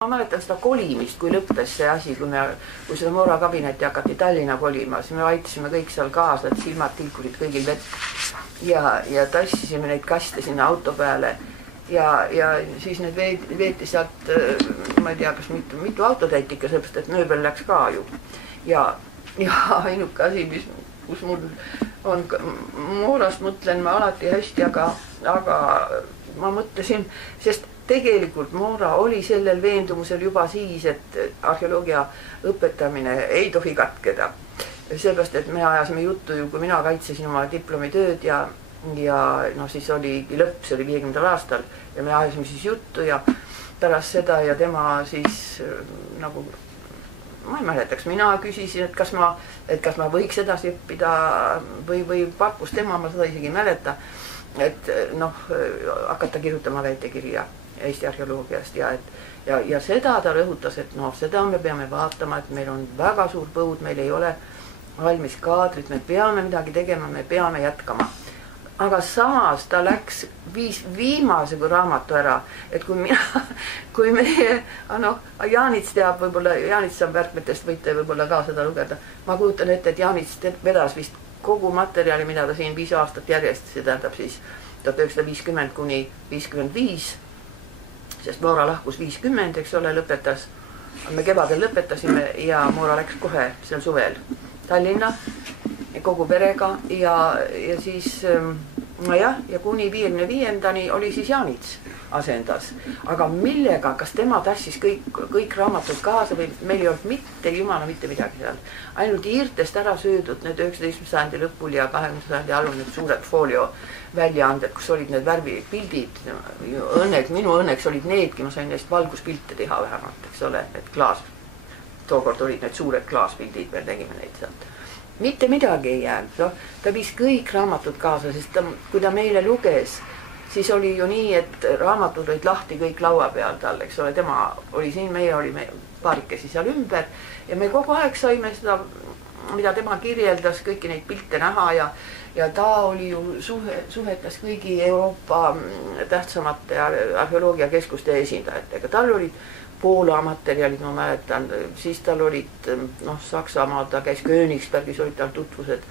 Ma mäletan seda kolimist, kui lõppes see asi, kui seda Moora kabinetti hakati Tallinna kolima, siis me aitasime kõik seal kaasa, et silmad tilkusid kõigil vett ja tassisime neid kaste sinna auto peale ja siis need veeti sealt, ma ei tea, kas mitu autotäit ikka, sellepärast, et mööbel läks ka ju. Ja ainuke asi, kus mul on, Moorast mõtlen ma alati hästi, aga ma mõtlesin, sest tegelikult Moora oli sellel veendumusel juba siis, et arheoloogia õpetamine ei tohi katkeda. Sellepärast, et me ajasime juttu ju, kui mina kaitsesin oma diplomitööd ja siis oli lõpp, see oli 50. aastal ja me ajasime siis juttu ja pärast seda ja tema siis nagu, ma ei mäletaks, mina küsisin, et kas ma võiks edasi õppida või pakkus tema, ma seda isegi ei mäleta, et hakata kirjutama väitekirja Eesti arheoloogiast ja seda ta rõhutas, et seda me peame vaatama, et meil on väga suur põud, meil ei ole valmis kaadrit, me peame midagi tegema, me peame jätkama. Aga samas ta läks viimase kui raamatu ära, et kui meie, Jaanits teab võib-olla, Jaanits saab värkmetest, võite võib-olla ka seda lugeda. Ma kujutan ette, et Jaanits vedas vist kogu materjali, mida ta siin 5 aastat järjest, see tähendab siis 1950 kuni 55, sest Moora lahkus 50, eks ole, lõpetas. Me kevadel lõpetasime ja Moora läks kohe sel suvel Tallinna kogu perega ja siis ja kuni 55-ndani oli siis Jaanits asendas. Aga millega, kas tema tassis kõik raamatud kaasa või meil ei olnud mitte jumala mitte midagi seal. Ainult Iirtest ära söödud need 19. sajandi lõpul ja 20. sajandi alul need suured folio väljaanded, kus olid need värvipildid. Minu õnneks olid needki, ma sain neist valguspilte teha vähemalt, eks ole, et tookord olid need suured klaaspildid, me tegime neid sealt. Mitte midagi ei jäänud, ta viis kõik raamatud kaasa, sest kui ta meile luges, siis oli ju nii, et raamatud olid lahti kõik laua peal tal, eks ole, tema oli siin, meie olime paarikesi seal ümber ja me kogu aeg saime seda, mida tema kirjeldas, kõiki neid pilte näha ja ta oli ju suhetles kõigi Euroopa tähtsamate arheoloogiakeskuste esindajatega, tal olid Poola materjalid, ma mäletan, siis tal olid, Saksamaal, ta käis Königsbergis, olid tal tutvused,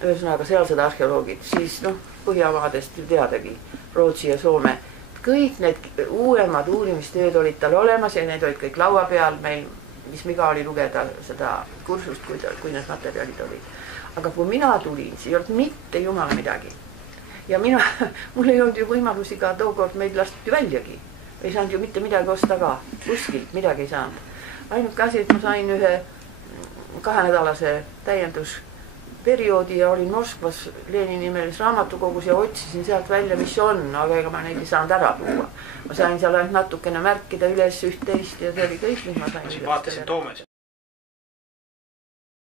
ühesõnaga sealsed arheoloogid, siis Põhjamaadest ju teadagi, Rootsi ja Soome, kõik need uuemad uurimistööd olid tal olemas ja need olid kõik laua peal meil, mis miga oli lugeda seda kursust, kui need materjalid olid. Aga kui mina tulin, siis ei olnud mitte jumala midagi. Ja mul ei olnud ju võimalusi ka tookord meid lastud ju väljagi. Ei saanud ju mitte midagi osta ka, kuskilt midagi ei saanud. Ainuke asi, et ma sain ühe 2-nädalase täiendusperioodi ja olin Moskvas Lenini nimelis raamatukogus ja otsisin sealt välja, mis on, aga ega ma neid ei saanud ära tuua. Ma sain seal ainult natukene märkida üles üht-teist ja see oli kõik, mis ma sain. Vaatasin Toomes.